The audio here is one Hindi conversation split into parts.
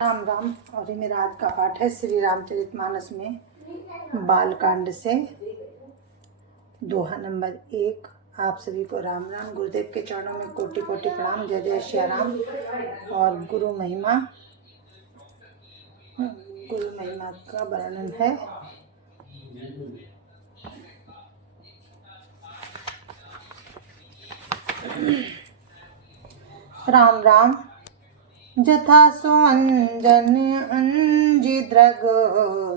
राम राम। और ये मेरा आज का पाठ है श्री रामचरितमानस में बालकांड से दोहा नंबर 1। आप सभी को राम राम। गुरुदेव के चरणों में कोटि कोटि प्रणाम। जय जय श्री राम। और गुरु महिमा का वर्णन है। राम राम। जथा सो अंजन अंजी द्रग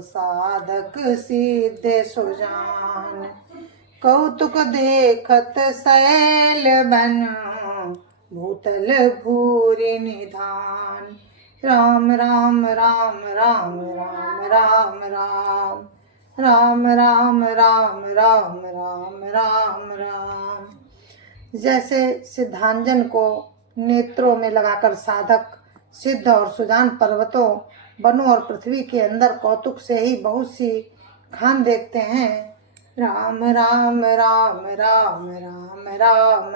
साधक सिद्ध सुजान। कौतुक देखत शैल बन भूतल भूरि निधान। राम राम राम राम राम राम राम राम राम राम राम राम राम राम। जैसे सिद्धांजन को नेत्रों में लगाकर साधक सिद्ध और सुजान पर्वतों, वनों और पृथ्वी के अंदर कौतुक से ही बहुत सी खान देखते हैं। राम राम राम राम राम राम राम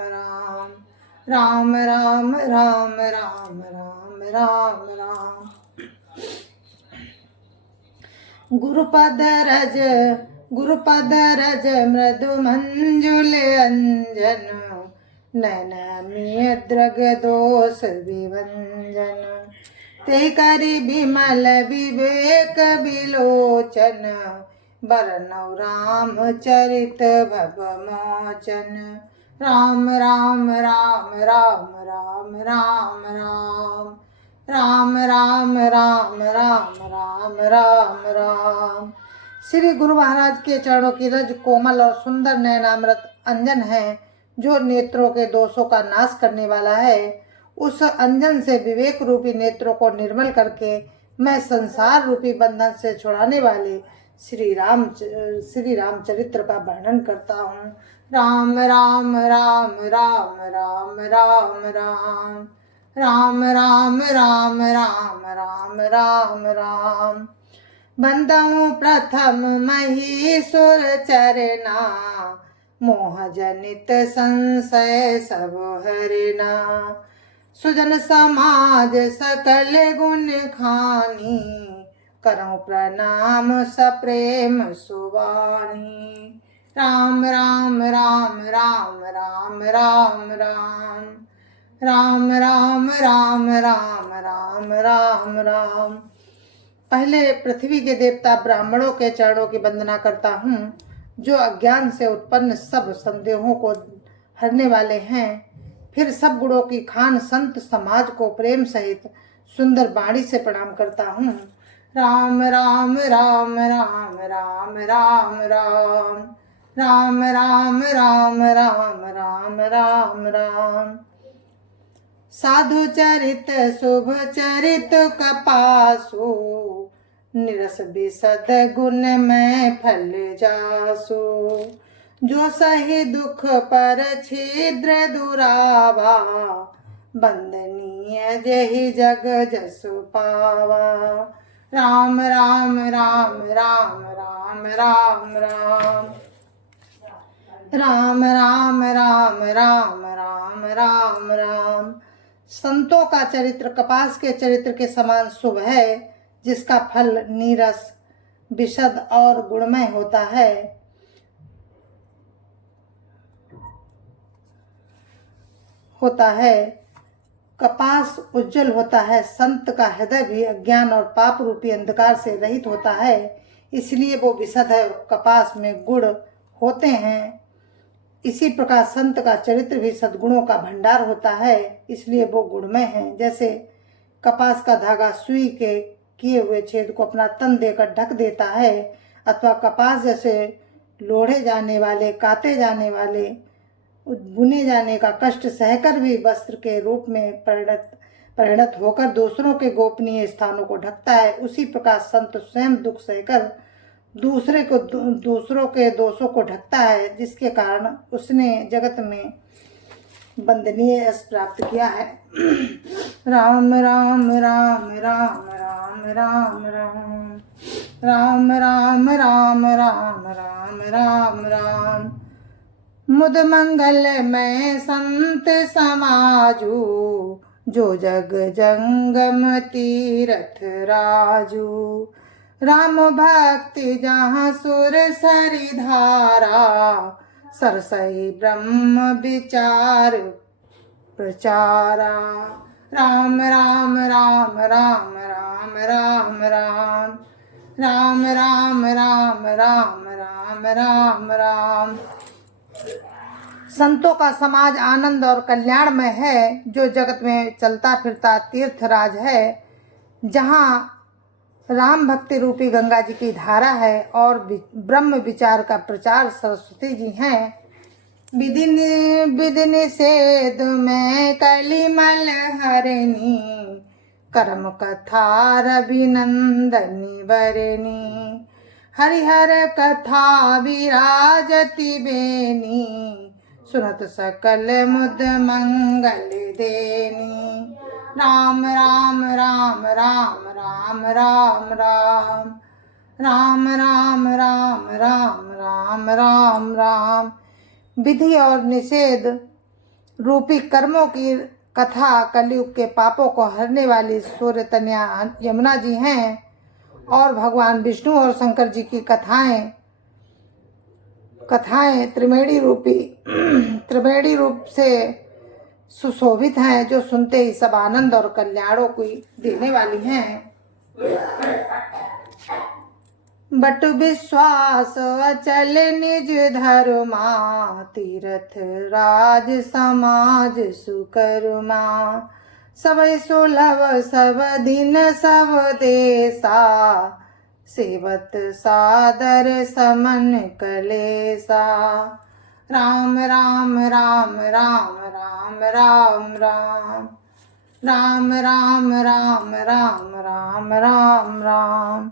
राम राम राम राम राम राम राम। गुरुपद रज मृदु मंजुल अंजन। नैनमीय द्रग दोष विभंजन। ते करि विमल विवेक विलोचन। बरनौ राम चरित भव मोचन। राम राम राम राम राम राम राम राम राम राम राम राम राम राम। श्री गुरु महाराज के चरणों की रज कोमल और सुंदर नयनामृत अंजन है, जो नेत्रों के दोषों का नाश करने वाला है। उस अंजन से विवेक रूपी नेत्रों को निर्मल करके मैं संसार रूपी बंधन से छुड़ाने वाले श्री रामचरित्र का वर्णन करता हूँ। राम राम राम राम राम राम राम राम राम राम राम राम राम राम। बंदहु प्रथम महीसुर चरना। मोह जनित संशय सब हरिना। सुजन समाज सकल गुण खानी। करऊं प्रणाम सप्रेम सुवानी। राम राम राम राम राम राम राम राम राम राम राम राम राम राम। पहले पृथ्वी के देवता ब्राह्मणों के चरणों की वंदना करता हूँ, जो अज्ञान से उत्पन्न सब संदेहों को हरने वाले हैं। फिर सब गुणों की खान संत समाज को प्रेम सहित सुंदर वाणी से प्रणाम करता हूँ। राम राम राम राम राम राम राम राम राम राम राम राम राम राम। साधु चरित शुभ चरित कपासु। निरस विशद गुण में फल जासु। जो सही दुख पर छिद्र दुरावा। बंदनीय जहि जग जसु पावा। राम राम राम राम राम राम राम राम राम राम राम राम राम राम। संतों का चरित्र कपास के चरित्र के समान शुभ है, जिसका फल नीरस विशद और गुणमय होता है। कपास उज्जवल होता है। संत का हृदय भी अज्ञान और पाप रूपी अंधकार से रहित होता है, इसलिए वो विशद है। कपास में गुण होते हैं। इसी प्रकार संत का चरित्र भी सद्गुणों का भंडार होता है, इसलिए वो गुणमय है। जैसे कपास का धागा सुई के किए हुए छेद को अपना तन देकर ढक देता है, अथवा कपास जैसे लोढ़े जाने वाले, काते जाने वाले, बुने जाने का कष्ट सहकर भी वस्त्र के रूप में परिणत होकर दूसरों के गोपनीय स्थानों को ढकता है, उसी प्रकार संत स्वयं दुख सहकर दूसरों के दोषों को ढकता है, जिसके कारण उसने जगत में वंदनीय यश प्राप्त किया है। राम राम राम राम राम राम राम राम राम राम राम राम राम राम। मुद मंगल में संत समाजू। जो जग जंगम तीरथ राजू। राम भक्ति जहाँ सुर सरी धारा, सरसई ब्रह्म विचार प्रचारा। राम राम राम राम राम राम राम राम राम राम राम राम राम राम। संतों का समाज आनंद और कल्याणमय है, जो जगत में चलता फिरता तीर्थराज है, जहाँ राम भक्ति रूपी गंगा जी की धारा है और ब्रह्म विचार का प्रचार सरस्वती जी हैं। विधि निषेध में कलिमल हरणी, कर्म कथा रविनंदनी वरणी। हरिहर कथा विराजति बेनी, सुनत सकल मुद मंगल देनी। राम राम राम राम राम राम राम राम राम राम राम राम राम राम। विधि और निषेध रूपी कर्मों की कथा कलयुग के पापों को हरने वाली सूर्य तनया यमुना जी हैं, और भगवान विष्णु और शंकर जी की कथाएं त्रिवेणी रूप से सुशोभित हैं, जो सुनते ही सब आनंद और कल्याणों को देने वाली हैं। बट विश्वास अचल निज धर्मा, तीर्थ राज समाज सुकर्मा। सब सुलभ सब दिन सब देसा, सेवत सादर समन कलेसा। राम राम राम राम राम राम राम राम राम राम राम राम राम राम।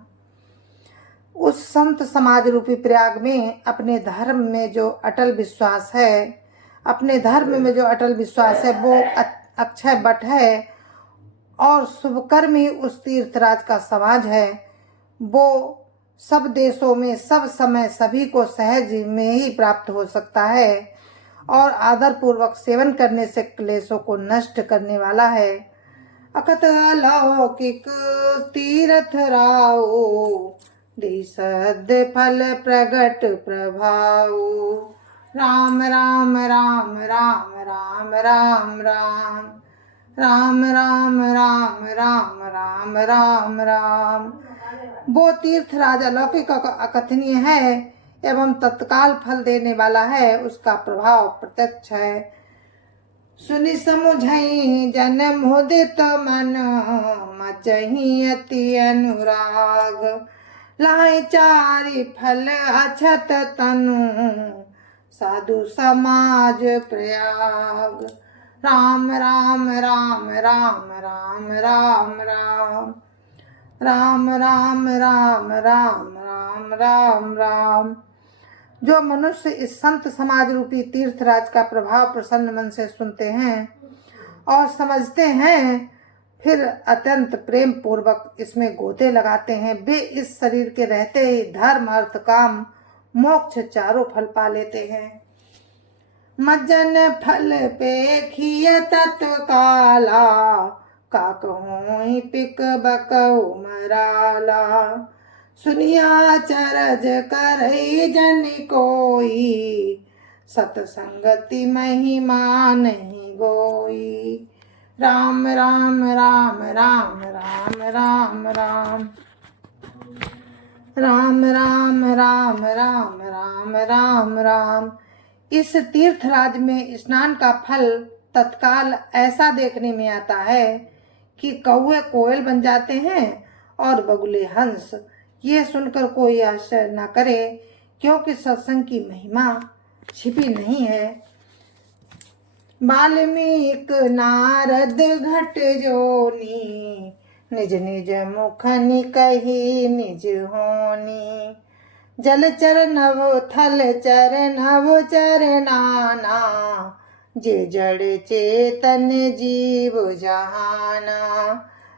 उस संत समाज रूपी प्रयाग में अपने धर्म में जो अटल विश्वास है, वो अक्षय बट है, और शुभकर्मी उस तीर्थराज का समाज है। वो सब देशों में सब समय सभी को सहज में ही प्राप्त हो सकता है, और आदर पूर्वक सेवन करने से क्लेशों को नष्ट करने वाला है। अकथ अलौकिक तीर्थ राओ, दिसद फल प्रगट प्रभाव। राम राम राम राम राम राम राम राम राम राम राम राम राम राम। वो तीर्थराज अलौकिक अकथनीय है एवं तत्काल फल देने वाला है, उसका प्रभाव प्रत्यक्ष है। सुनि समुझई जन मुदित मन, मचहि अति अनुराग। लाए चारि फल अछत तनु, साधु समाज प्रयाग। राम राम राम राम राम राम राम राम राम राम राम राम राम राम। जो मनुष्य इस संत समाज रूपी तीर्थराज का प्रभाव प्रसन्न मन से सुनते हैं और समझते हैं, फिर अत्यंत प्रेम पूर्वक इसमें गोते लगाते हैं, वे इस शरीर के रहते ही धर्म अर्थ काम मोक्ष चारों फल पा लेते हैं। मज्जन फल पे खिय तत्काला, का कहूँ पिक बकऊ मराला। सुनिया चरज करई जन कोई, सतसंगति महिमा नहीं गोई। राम राम राम राम राम राम राम राम राम राम राम राम राम राम। इस तीर्थराज में स्नान का फल तत्काल ऐसा देखने में आता है कि कौवे कोयल बन जाते हैं और बगुले हंस। ये सुनकर कोई आश्चर्य न करे, क्योंकि सत्संग की महिमा छिपी नहीं है। वाल्मीकि नारद घट जोनी, निज निज मुखनि कही निज होनी। जलचर नभ थल चर नभ चरनाना, जे जड़ चेतन जीव जहाना।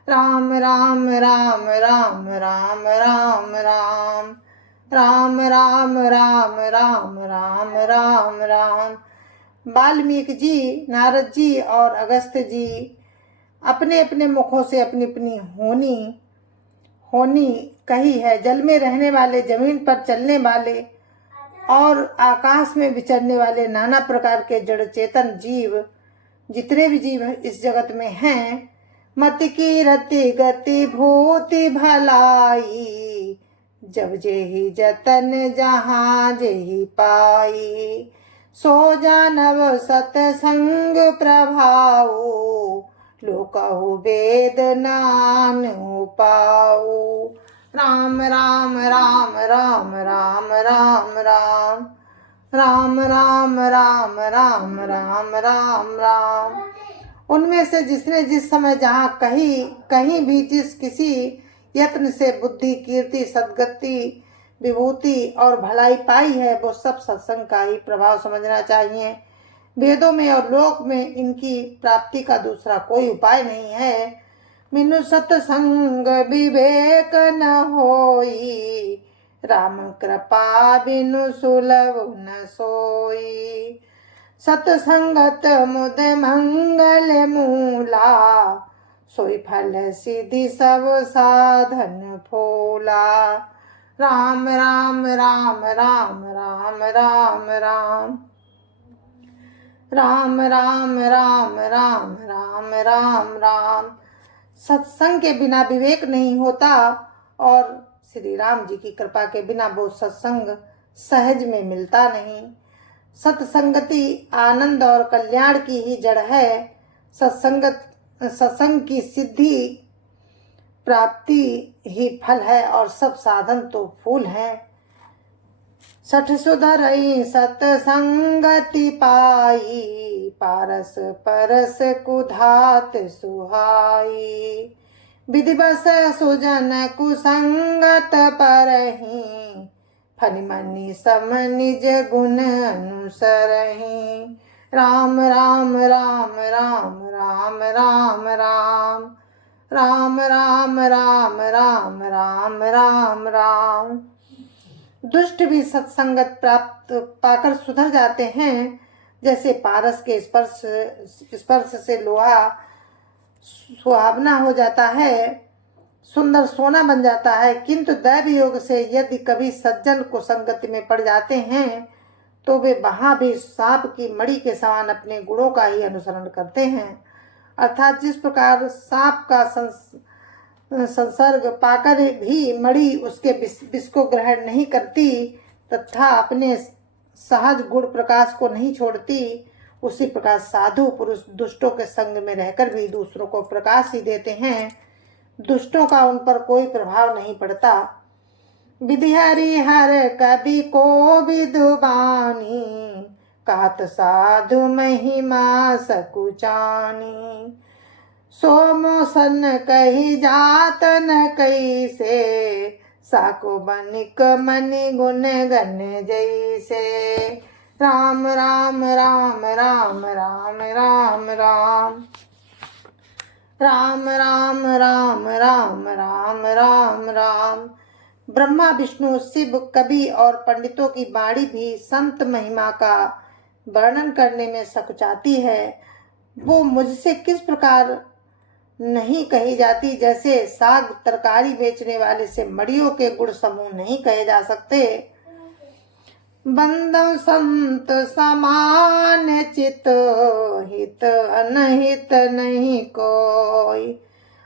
राम राम राम राम राम राम राम राम राम राम राम राम राम राम। वाल्मीकि जी, नारद जी और अगस्त्य जी अपने अपने मुखों से अपनी अपनी होनी होनी कही है। जल में रहने वाले, जमीन पर चलने वाले और आकाश में विचरने वाले नाना प्रकार के जड़ चेतन जीव, जितने भी जीव इस जगत में हैं, मति की रति गति भूति भलाई, जब जेहि जतन जहाँ जेहि पाई, सो जानव सतसंग प्रभाऊ, लोकहु वेद नानु पाऊ। राम राम राम राम राम राम राम राम राम राम राम राम राम राम। उनमें से जिसने जिस समय जहाँ कहीं भी जिस किसी यत्न से बुद्धि, कीर्ति, सद्गति, विभूति और भलाई पाई है, वो सब सत्संग का ही प्रभाव समझना चाहिए। वेदों में और लोक में इनकी प्राप्ति का दूसरा कोई उपाय नहीं है। मिनु सत्संग विवेक न होई, राम कृपा बिनु सुलभ न सोई। सत्संगत मुद मंगल मूला, सोई फल सिद्धि सब साधन फूला। राम राम राम राम राम राम राम राम राम राम राम राम राम राम। सत्संग के बिना विवेक नहीं होता और श्री राम जी की कृपा के बिना वो सत्संग सहज में मिलता नहीं। सत्संगति आनंद और कल्याण की ही जड़ है। सत्संग की सिद्धि प्राप्ति ही फल है और सब साधन तो फूल हैं। सठ सुधरई सतसंगति पाई, पारस परस कुधात सुहाई। विधिवश सुजन कुसंगत परहि, फनि मनि सम निज गुण अनुसरहि। राम राम राम राम राम राम राम राम राम राम राम राम राम राम। दुष्ट भी सत्संगत प्राप्त पाकर सुधर जाते हैं। जैसे पारस के स्पर्श से लोहा सुहावना हो जाता है, सुंदर सोना बन जाता है, किंतु दैव योग से यदि कभी सज्जन को संगति में पड़ जाते हैं तो वे वहां भी सांप की मणि के समान अपने गुणों का ही अनुसरण करते हैं। अर्थात जिस प्रकार सांप का संसर्ग पाकर भी मणि उसके विष को ग्रहण नहीं करती तथा अपने सहज गुण प्रकाश को नहीं छोड़ती, उसी प्रकार साधु पुरुष दुष्टों के संग में रहकर भी दूसरों को प्रकाश ही देते हैं। दुष्टों का उन पर कोई प्रभाव नहीं पड़ता। विधि हरिहर कवि को विदुबानी, कहत साधु महिमा सकुचानी। सो मोसन कही जात न कैसे, साको बनिक मनि गुण गण जैसे। राम राम राम राम राम राम राम राम राम राम राम राम राम राम। ब्रह्मा, विष्णु, शिव, कवि और पंडितों की वाणी भी संत महिमा का वर्णन करने में सकुचाती है। वो मुझसे किस प्रकार नहीं कही जाती, जैसे साग तरकारी बेचने वाले से मड़ियों के गुण समूह नहीं कहे जा सकते। बंदव संत समान चित, हित अनहित नहीं कोई।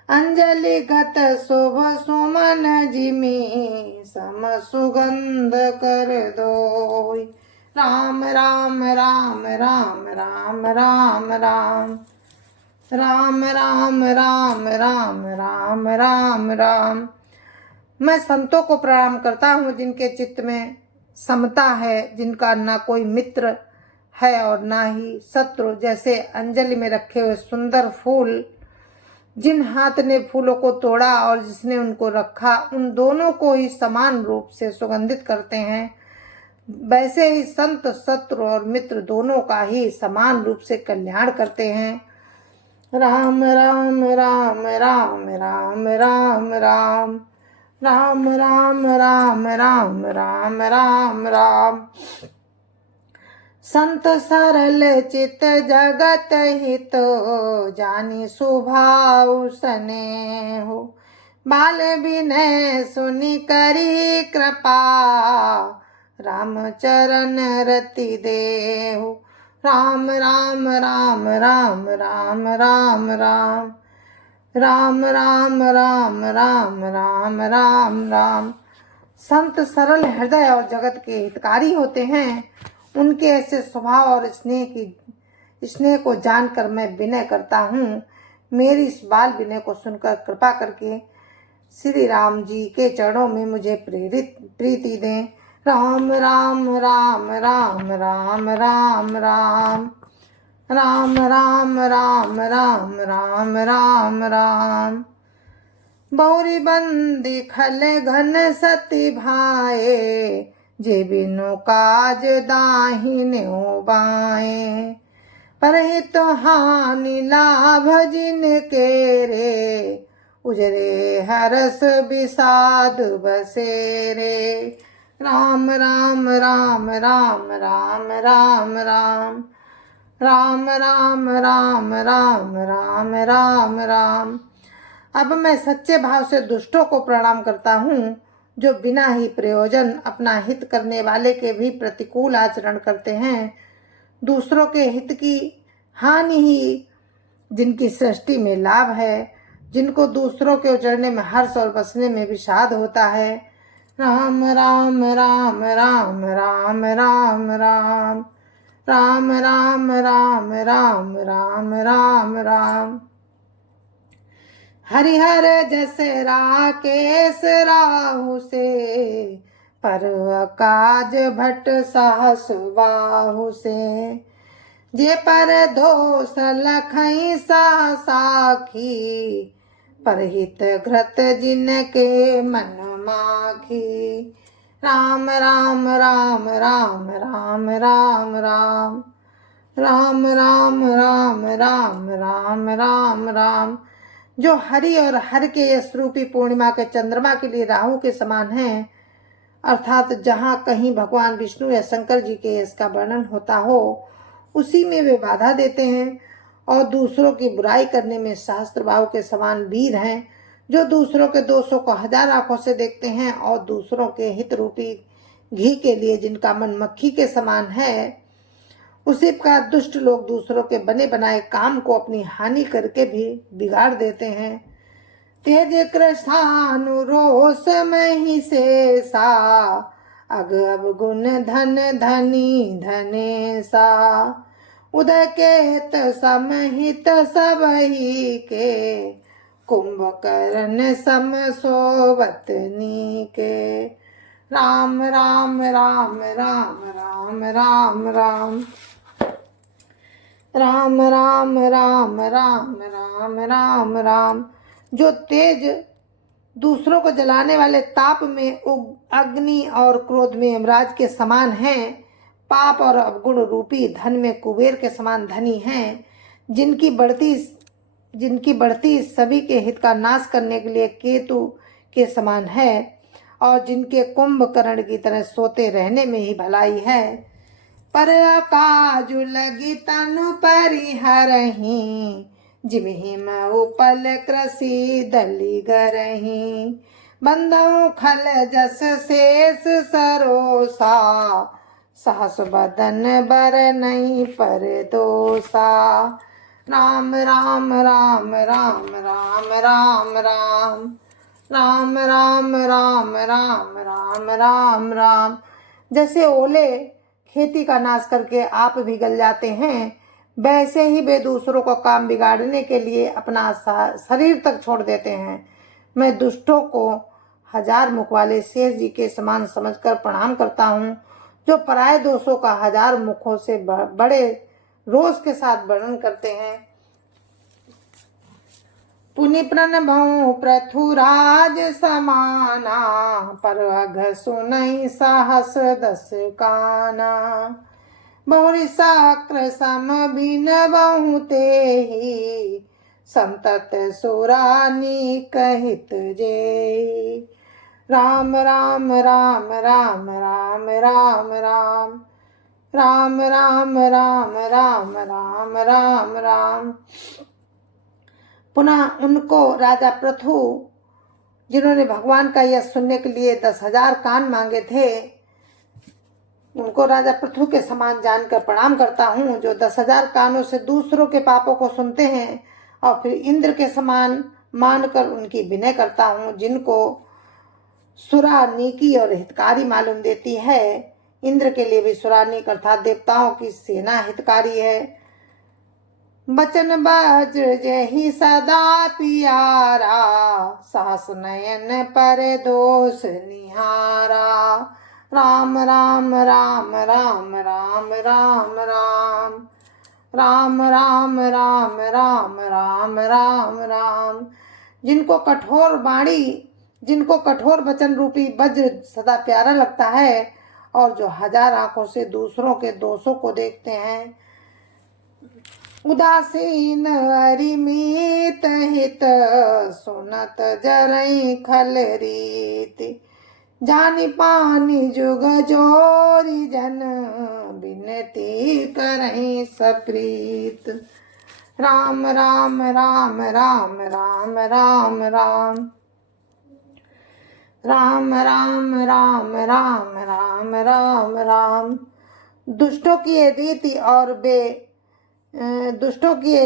अंजलि गत शुभ सुमन जिमी, सम सुगंध कर दोई। राम राम राम राम राम राम राम राम राम राम राम राम राम राम। मैं संतों को प्रणाम करता हूँ जिनके चित्त में समता है, जिनका ना कोई मित्र है और ना ही शत्रु। जैसे अंजलि में रखे हुए सुंदर फूल, जिन हाथ ने फूलों को तोड़ा और जिसने उनको रखा, उन दोनों को ही समान रूप से सुगंधित करते हैं, वैसे ही संत शत्रु और मित्र दोनों का ही समान रूप से कल्याण करते हैं। राम राम राम राम राम राम राम राम राम राम राम राम राम राम। संत सरल चित जगत हित जानी स्वभाव स्नेहु बाल विनय सुनि करी कृपा राम चरण रति देहु राम राम राम राम राम राम राम राम राम राम राम राम राम राम। संत सरल हृदय और जगत के हितकारी होते हैं। उनके ऐसे स्वभाव और स्नेह को जानकर मैं विनय करता हूँ। मेरी इस बाल विनय को सुनकर कृपा करके श्री राम जी के चरणों में मुझे प्रीति दें। राम राम राम राम राम राम राम राम राम राम राम राम राम राम। बौरी बंदी खल घन सती भाए जे बिनु काज दाहिने बाएं परहित हानि लाभ जिन के रे उजरे हरस विषाद बसेरे। राम राम राम राम राम राम राम राम राम राम राम राम राम राम। अब मैं सच्चे भाव से दुष्टों को प्रणाम करता हूँ, जो बिना ही प्रयोजन अपना हित करने वाले के भी प्रतिकूल आचरण करते हैं। दूसरों के हित की हानि ही जिनकी सृष्टि में लाभ है, जिनको दूसरों के उजड़ने में हर्ष और बसने में विषाद होता है। राम राम राम राम राम राम राम राम राम राम राम राम राम राम। हरिहर जस राकेश राहु से पर काज भट साहस बाहु से जे पर दोष लखई साखी परहित घृत जिनके मन माखी। राम राम राम राम राम राम राम राम राम राम राम राम राम राम। जो हरि और हर के यश रूपी पूर्णिमा के चंद्रमा के लिए राहु के समान हैं, अर्थात जहाँ कहीं भगवान विष्णु या शंकर जी के यश का वर्णन होता हो उसी में वे बाधा देते हैं। और दूसरों की बुराई करने में सहस्त्रबाहु के समान वीर हैं, जो दूसरों के दोषों को हजार आंखों से देखते हैं और दूसरों के हित रूपी घी के लिए जिनका मन मक्खी के समान है, उसी का दुष्ट लोग दूसरों के बने बनाए काम को अपनी हानि करके भी बिगाड़ देते हैं। तेज कृष्णानुरोष मही शेषा अग अब गुण धन धनी धनेसा उदय केत समहित सबही के कुंभकर्ण सम सोवतनी के। राम राम राम राम राम राम राम राम राम राम राम राम राम राम। जो तेज दूसरों को जलाने वाले ताप में अग्नि और क्रोध में यमराज के समान हैं, पाप और अवगुण रूपी धन में कुबेर के समान धनी हैं, जिनकी बढ़ती सभी के हित का नाश करने के लिए केतु के समान है और जिनके कुंभकर्ण की तरह सोते रहने में ही भलाई है। पर काजु लगी तनु परिहरही जिमहि उपल कृषि दली गरही बंधु खल जस शेष सरोसा सहस बदन बर नहीं पर दोसा। राम राम राम राम राम राम राम राम राम राम राम राम राम राम। जैसे ओले खेती का नाश करके आप भी गल जाते हैं, वैसे ही वे दूसरों को काम बिगाड़ने के लिए अपना शरीर तक छोड़ देते हैं। मैं दुष्टों को हजार मुख वाले शेष जी के समान समझकर प्रणाम करता हूँ, जो पराये दोषों का हजार मुखों से बड़े रोष के साथ वर्णन करते हैं। पुनि प्रणभऊ पृथुराज समाना पर अघ सुनई साहस दस काना बहुरी साक्र सम बिन बहुते ही संतत सुरानी कहित जे। राम राम राम राम राम राम राम राम राम राम राम राम राम राम। पुनः उनको राजा पृथु, जिन्होंने भगवान का यह सुनने के लिए 10,000 कान मांगे थे, उनको राजा पृथु के समान जानकर प्रणाम करता हूँ, जो 10,000 कानों से दूसरों के पापों को सुनते हैं और फिर इंद्र के समान मानकर उनकी विनय करता हूँ, जिनको सुरा नीकी और हितकारी मालूम देती है। इंद्र के लिए भी सुरानीक अर्थात देवताओं की सेना हितकारी है। बचन वज्र जहि सदा पियारा, सास नयन पर दोष निहारा। राम राम राम राम राम राम राम राम राम राम राम राम राम राम। जिनको कठोर वचन रूपी वज्र सदा प्यारा लगता है और जो 1000 आंखों से दूसरों के दोषों को देखते हैं। उदासीन अरिमित हित, सुनत जरई खल रीति। जानि पानी जुग जोरी जन, बिनती करहि सप्रीत। राम राम राम राम राम राम राम राम राम राम राम राम राम राम। दुष्टों की ये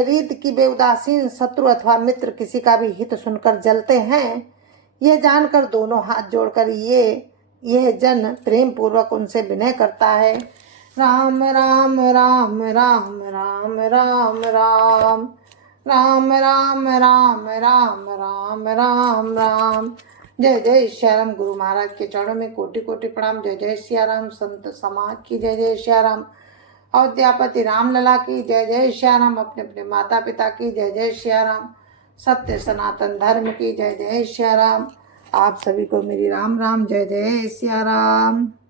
रीत की वे उदासीन शत्रु अथवा मित्र किसी का भी हित सुनकर जलते हैं। यह जानकर दोनों हाथ जोड़कर यह जन प्रेम पूर्वक उनसे विनय करता है। राम राम राम राम राम राम राम राम राम राम राम राम राम राम। जय जय श्याराम। गुरु महाराज के चरणों में कोटि कोटि प्रणाम। जय जय श्याराम। संत समाज की जय जय श्याराम। अयोध्यापति रामलला की जय जय श्याराम। अपने अपने माता पिता की जय जय श्याराम। सत्य सनातन धर्म की जय जय श्याराम। आप सभी को मेरी राम राम। जय जय श्याराम।